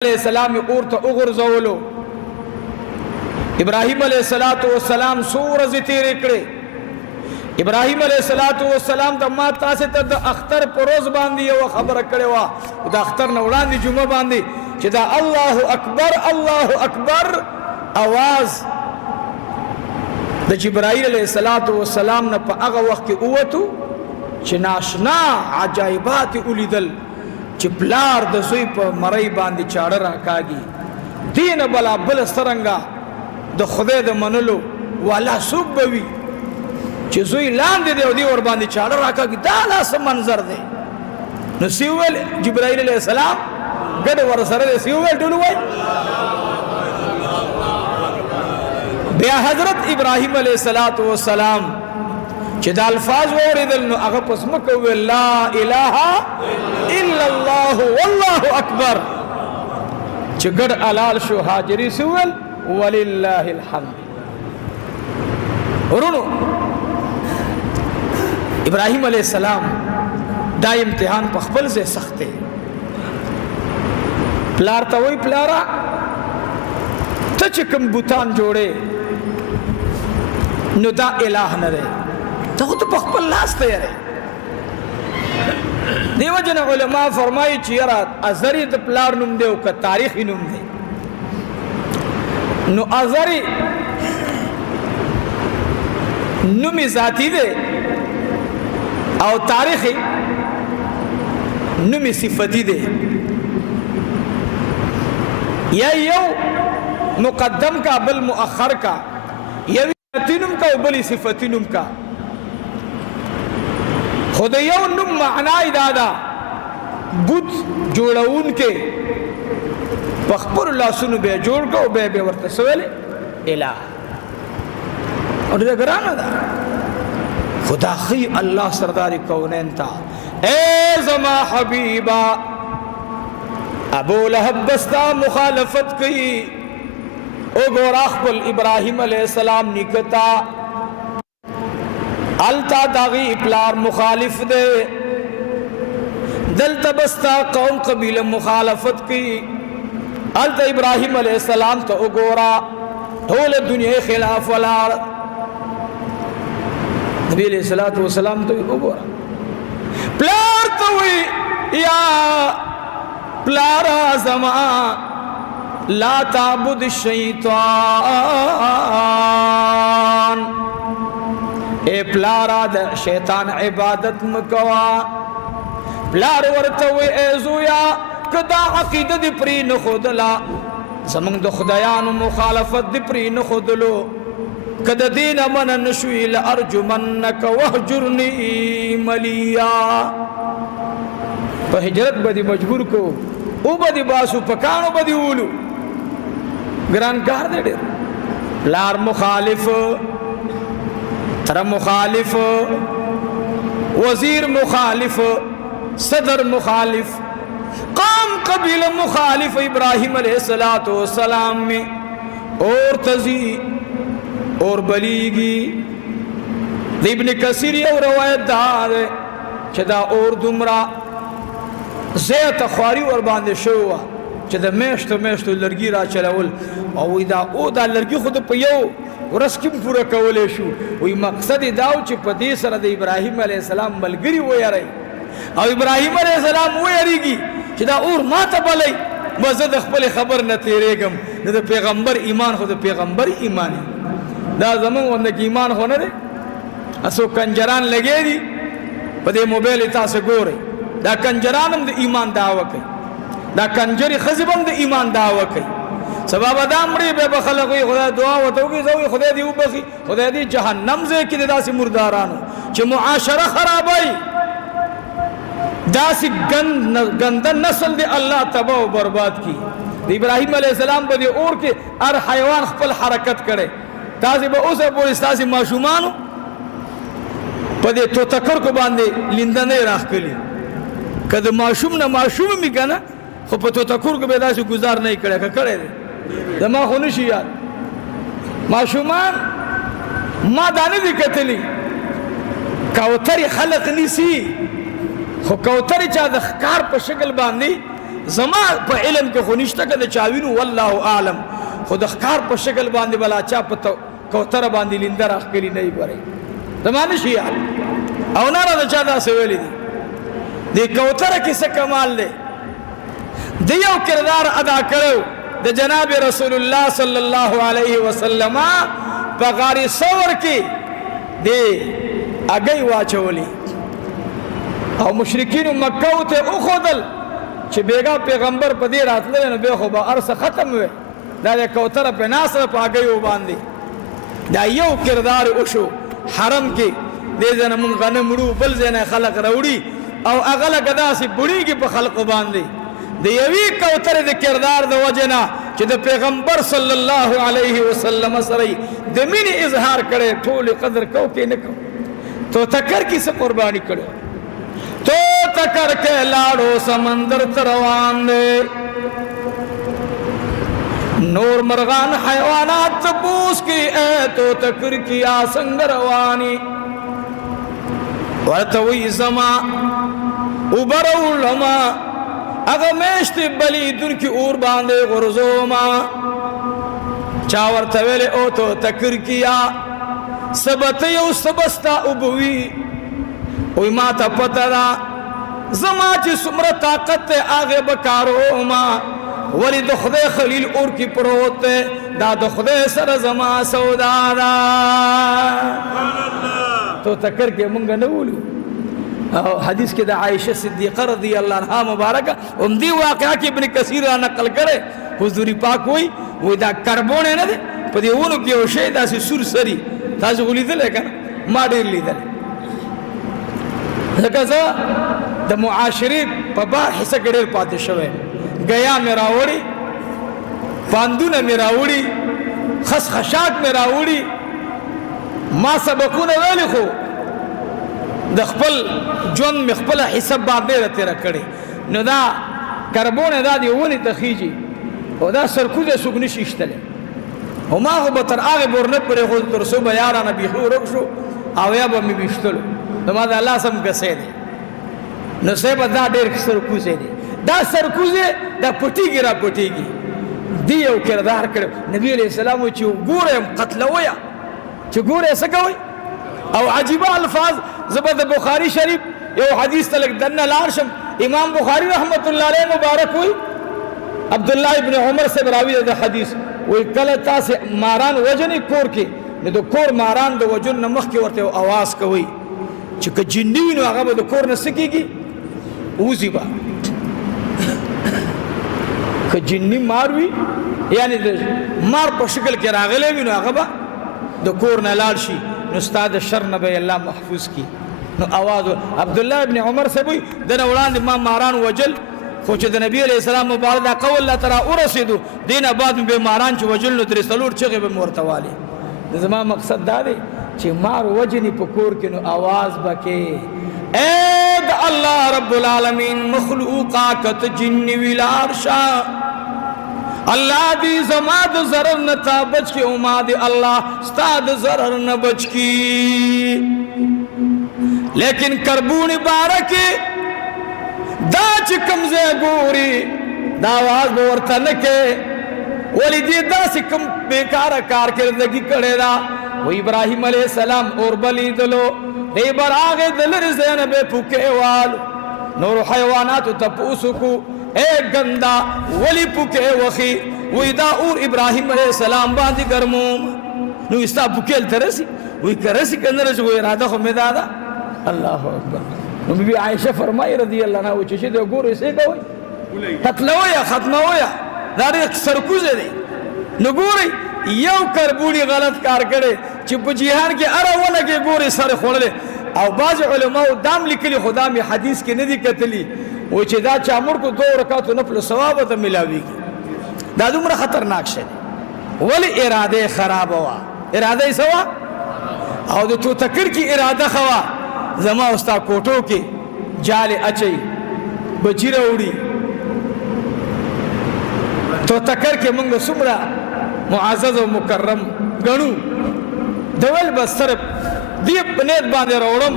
علیہ السلام اورتا اغرزولو ابراہیم علیہ السلام سورز تیرے کڑے ابراہیم علیہ السلام دا ما تاسے تا دا اختر پروز باندی و خبر کڑے وا دا اختر نوڑان دی جمعہ باندی چی دا اللہ اکبر آواز دا جبرائیل علیہ السلام نا پا اغا وقت کی اوتو چی ناشنا عجائبات اولی دل چی پلار دا زوی پا مرائی باندی چاڑر آکاگی دین بلا بل سرنگا دا خدای دا منلو والا سوک بوی چی زوی لاندی دے و دی ور باندی چاڑر آکاگی دالا سا منظر دے نو سیویل جبرائیل علیہ السلام گڑ ور سر دے سیویل ٹولو وائی بیا حضرت ابراہیم علیہ السلام چی دا الفاظ وردل نو اغا پس مکوی لا الہ الا اللہ واللہ اکبر چی گڑ علال شو حاجری سوال وللہ الحمد ورونو ابراہیم علیہ السلام دا امتحان پخبل سے سختے پلار تاوی پلارا تا چکم بوتان جوڑے نو دا الہ نرے تو خود پخبل لاستے رہے دیو جن علماء فرمائی چیرا ازری دا پلار نم دے کا تاریخی نم دے نو ازری نمی ذاتی دے او تاریخی نمی صفتی دے یا یو مقدم کا بل مؤخر کا یا ذاتی نم کا بلی صفتی نم کا خود یو نم معنی دادا بود جوڑاون کے پخبر اللہ سنو بے جوڑ کو بے ورتسویلے الہ اور یہ گرانا دا خدا خی اللہ سرداری کونین تا اے زما حبیبا ابو لہب بستا مخالفت کی او گوراخ بل ابراہیم علیہ السلام نکتا التا داغی پلار مخالف دے دلتا بستا قوم قبیل مخالفت کی التا ابراہیم علیہ السلام تا اگورا ٹھول دنیا خلاف والار نبی علیہ السلام تو اگورا پلار توی یا پلارا زمان لا تعبد الشیطان اے پلارا دا شیطان عبادت مکوا پلار ورتوی اے زویا کدا عقیدہ دی پری نخودلا زمان دا خدایان مخالفت دی پری نخودلو کدا دین من نشوی لارجمنک وحجرنی ملیا پا ہجرت بدی مجبور کو او بدی باسو پکانو بدی اولو گرانکار دے دیر پلار مخالف تر مخالف وزیر مخالف صدر مخالف قوم قبیل مخالف ابراہیم علیہ السلام میں اور تزی اور بلیگی ابن کثیر اور روایت دار چدا اور دمرا زیت خواری اور باندے شووا چدا میشتو لرگی را چلاول او دا لرگی خود پیو ورسکم پورا کولے شو وی مقصد داو چی پدی سر دا ابراہیم علیہ السلام ملگری وہ یاری او ابراہیم علیہ السلام وہ یاری گی چی دا اور ما تبالی مزد اخبر خبر نہ تیرے گم نہ دا پیغمبر ایمان خود پیغمبر ایمانی دا زمان وندک ایمان ہونا دے اسو کنجران لگے دی پدے موبیل اتا سے گو رہی دا کنجرانم دا ایمان دعوی کئی دا کنجری خزبم دا ایمان دعوی کئی سباب دامری بے بخلقوی خدا دعا وطوگی زوی خدا دی اوبخی خدا دی جہنم زے کی دا سی مردارانو چھ معاشرہ خرابائی دا سی گندن نسل دی اللہ تباہ و برباد کی ابراہیم علیہ السلام با دی اور کے ار حیوان خپل حرکت کرے تازی با اسے پولیس تازی معشومانو پا دی تو تکر کو باندے لندنے راہ کلی کد معشوم نا معشوم می کنا خب پا تو تکر کو بیدا سی گزار نہیں کرے کہ کرے دے دما خونشی یاد معشومان ما دانی دی کتلی کوتری خلق نیسی خو کوتری چا د ښکار په شکل باندې زما په علم کې خو نشته که د چاوینو والله اعلم، خو د ښکار په شکل باندې بلا چا په کوتره باندې لینده راښکلي نه وي ګورئ زما نه شي یاد او نه را د چا داسې ویلي دي. دې کوتره کې څه کمال دی، د یو کردار ادا کړو د جناب رسول الله صلی الله علیه وسلم په غار ثور کې دې اگئی واچولی او مشرکین مکه ته اخذل چې بیگا پیغمبر په دې راتله نو به خو به ارس ختم وي، دا د کوتره په ناسره په اگئی باندې دا یو کردار وشو. حرم کې دې ځنه مونږ غنم وړو، بل ځنه خلق راوړي او هغه لکه داسې بوړیږي په خلقو باندې د یوې کوترې د کردار د وجه نه چې د پیغمبر صلی الله علیه وسلم سره د مینې اظهار کړی، ټول قدر کو کې نه کو. تو تکر کی سے قربانی کرو، تو تکر کے لاڑو سمندر تروان دے، نور مرغان حیوانات تپوس کی اے تو تکر کی آسنگ روانی ورتوی زما اوبرو لما اگا میشت بلی دن کی اور باندے غرزو ما چاور تویلے او تو تکر کیا سبت یو سبستا ابوی اوی ما تا پتا دا زما چی سمر طاقت تے آگے بکارو ما ولی د خدای خلیل اور کی پروت تے دا د خدای سر زما سودا دا تو تکر کے منگا نولو. حدیث کے دا عائشہ صدیقہ رضی اللہ عنہ مبارکہ ام دی واقعہ کی ابن کثیر نقل کرے حضوری پاک ہوئی وہ دا کربونے نا دے پا دی اونو کی اوشے دا سی سور سری تاسو غلی دل ہے کنا ما دیر لی دل لکزا دا معاشری پا بار حصہ گڑیر پاتے شوئے گیا میرا اوڑی پاندون میرا اوڑی خس خشاک میرا اوڑی ما سبقون ویلی خو د خپل جون مخپل حساب باندې را تیر کړي نو دا کربونه دا دی ونی تخیجی او دا سرکوزه سوق نشي شتله او ما هو بتر هغه برنت پر خو تر سو بیار نبی خو رخصو او یا به می بشتلو نو ما دا الله سم کسه دی نو سبا دا ډیر سرکوزه دی دا سرکوزه دا پټیږي را پټیږي دی یو کردار کړ نبی علیہ السلام چې ګورم قتلویا چې ګوره سکوي او عجیبه الفاظ زبد بخاری شریف یو حدیث تلک دن لارشم امام بخاری رحمت اللہ علیہ مبارک ہوئی عبداللہ ابن عمر سے براوی دا حدیث وی کلتا سے ماران وجنی کور کی ندو کور ماران دو وجن نمخ کی ورتے آواز کوئی چکہ جنیوینو آغا دو کور نسکی گی اوزی با کہ جنی ماروی یعنی مار پر شکل کے راغلے وینو آغا دو کور نلال شی نو استاد شر نبی اللہ محفوظ کی نو آواز عبداللہ ابن عمر سے بھی دن اولان دی ماران وجل خوچ دا نبی علیہ السلام مبارد دا قول اللہ ترا ارسیدو دین بعد میں بے ماران چو وجل نو دری سلور چگے بے مورتوالی زمان مقصد دا دے چی مار وجنی پکور کے نو آواز بکے اید اللہ رب العالمین مخلوقاکت جن ویلارشا اللہ دی زماد ضرر نتا بچ کی اماد اللہ ستاد ضرر نہ بچ کی لیکن کربون بارکی دا چکم زی گوری دا آواز بورتا نکے ولی دی دا سکم بیکار کار کردگی کرے دا وہ ابراہیم علیہ السلام اور بلی دلو دی بر آگے دلر زینب پکے والو نور حیوانات تپوسکو ایک گندہ ولی پکے وخی وی دا اور ابراہیم علیہ السلام باندی گرموم نو استا پکیل ترسی وی کرسی کندرش وی ارادہ خمی دادا اللہ اکبر نو بی عائشہ فرمائی رضی اللہ عنہ وچی چی دے گور اسے گوئی قتل ہویا ختم ہویا داری سرکوزے دے نو گوری یو کربونی غلط کار کرے چی پا جیہان کے اروانا کے گوری سر خوڑلے او باز علماء دام لکلی خدا میں حدیث کے ندی کتلی وہ چی دا چامر کو 2 رکعت نفل ثوابتا ملاوی گی دا دومره خطرناک شد ولی ارادے خراب ہوا ارادے سوا او دو تو تکر کی ارادہ خوا زما استا کوٹو کی جال اچئی بچی روڑی تو تکر کے منگ سمرا معزز و مکرم گنو دول بس صرف دیب بنید باندے روڑم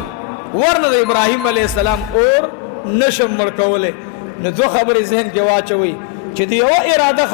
ورند ابراہیم علیہ السلام اور نشم مرکولے نو دو خبرې ذهن کې واچوي چې د یوه اراده